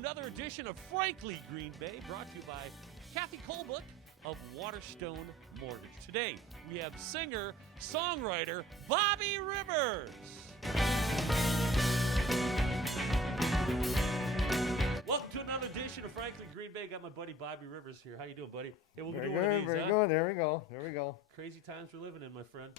another edition of Frankly Green Bay, brought to you by Kathy Colebrook of Waterstone Mortgage. Today, we have singer, songwriter, Bobby Rivers. Welcome to another edition of Frankly Green Bay. Got my buddy Bobby Rivers here. How you doing, buddy? Hey, we'll be doing Very these, good, very good. There we go. Crazy times we're living in, my friend.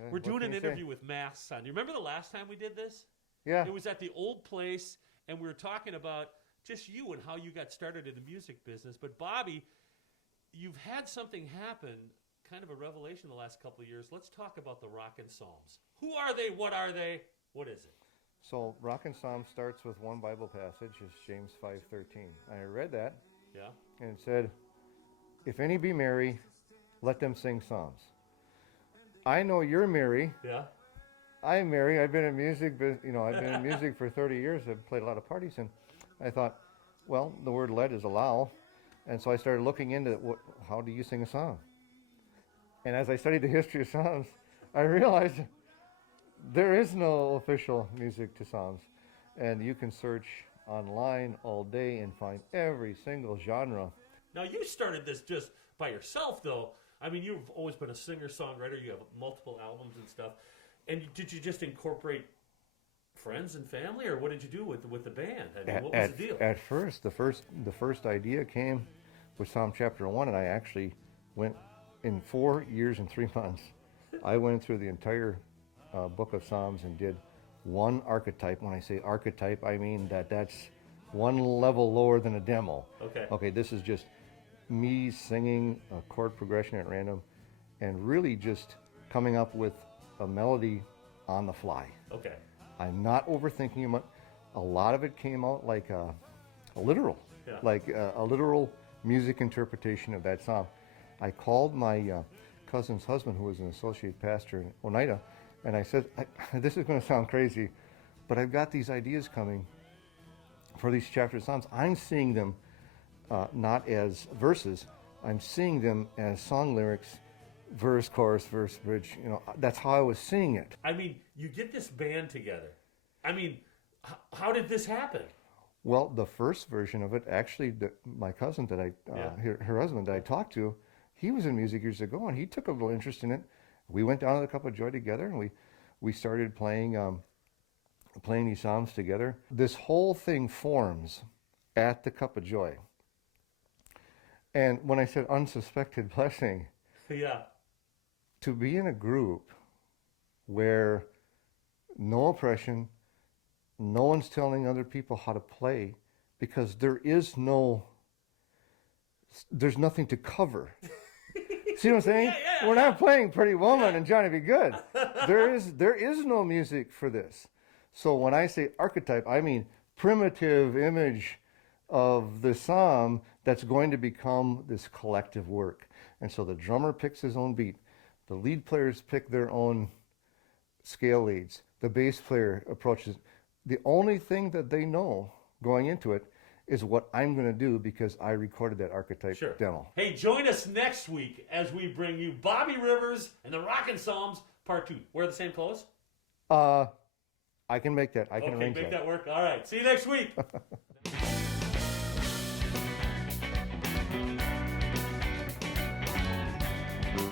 Okay, We're doing an interview say? with masks on. You remember the last time we did this? Yeah. It was at the old place, and we were talking about just you and how you got started in the music business. But Bobby, you've had something happen, kind of a revelation the last couple of years. Let's talk about the Rockin' Psalms. Who are they? What are they? What is it? So Rockin' Psalm starts with one Bible passage, it's James 5:13. I read that, Yeah. and it said, "If any be merry, let them sing psalms." I know you're merry. Yeah. I'm merry. I've been in music, I've been in music for 30 years. I've played a lot of parties, and I thought, well, the word "let" is allow, and so I started looking into how do you sing a psalm? And as I studied the history of psalms, I realized there is no official music to psalms, and you can search online all day and find every single genre. Now, you started this just by yourself, though. I mean, you've always been a singer-songwriter. You have multiple albums and stuff. And did you just incorporate friends and family, or what did you do with the band? I mean, what was the deal? At first, the first idea came with Psalm chapter 1, and I actually went in 4 years and 3 months. I went through the entire book of Psalms and did one archetype. When I say archetype, I mean that's one level lower than a demo. Okay, this is just me singing a chord progression at random and really just coming up with a melody on the fly. Okay. I'm not overthinking it. A lot of it came out like a literal, a literal music interpretation of that psalm. I called my cousin's husband, who was an associate pastor in Oneida, and I said, this is going to sound crazy, but I've got these ideas coming for these chapter psalms. I'm seeing them not as verses. I'm seeing them as song lyrics, verse, chorus, verse, bridge. That's how I was seeing it. I mean, you get this band together. I mean, how did this happen? Well, the first version of it, actually, my cousin that her husband that I talked to, he was in music years ago, and he took a little interest in it. We went down to the Cup of Joy together, and we started playing these psalms together. This whole thing forms at the Cup of Joy. And when I said unsuspected blessing, Yeah. to be in a group where no oppression, no one's telling other people how to play, because there's nothing to cover. See what I'm saying? Yeah. We're not playing Pretty Woman and Johnny Be Good. There is no music for this. So when I say archetype, I mean primitive image of the psalm that's going to become this collective work. And so the drummer picks his own beat. The lead players pick their own scale leads. The bass player approaches. The only thing that they know going into it is what I'm going to do because I recorded that archetype demo. Hey, join us next week as we bring you Bobby Rivers and the Rockin' Psalms Part 2. Wear the same clothes? I can make that. I can arrange that. Okay, make that work. All right. See you next week.